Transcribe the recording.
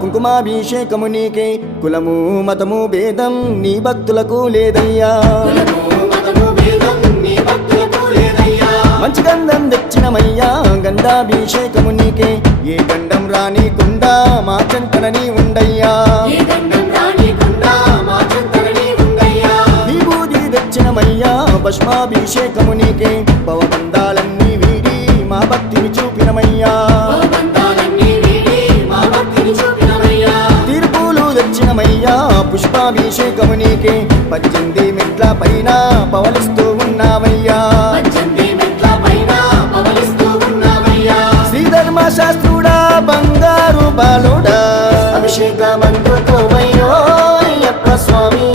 కుంకుమాభిషేకము నీకే కులము మతము భేదం నీ భక్తులకు లేదయ్యా మంచి గంధం తెచ్చినమయ్యా గంధాభిషేకము నీకే ఏ గంధం రానికుండా మా చెంతనని ఉండయ్యా విభూది తెచ్చినమయ్యా భస్మాభిషేకము నీకే భవబంధాలన్నీ వీడి మా భక్తిని చూపినమయ్యా తీర్పులు తెచ్చినమయ్యా పుష్పాభిషేకము నీకే 18 మెట్ల పైన పవలిస్తూ ఉన్నావయ్యా శ్రీధర్మ శాస్త్రుడా బంగారు బాలుడా అభిషేకమందుకోవయ్యో అయ్యప్ప స్వామి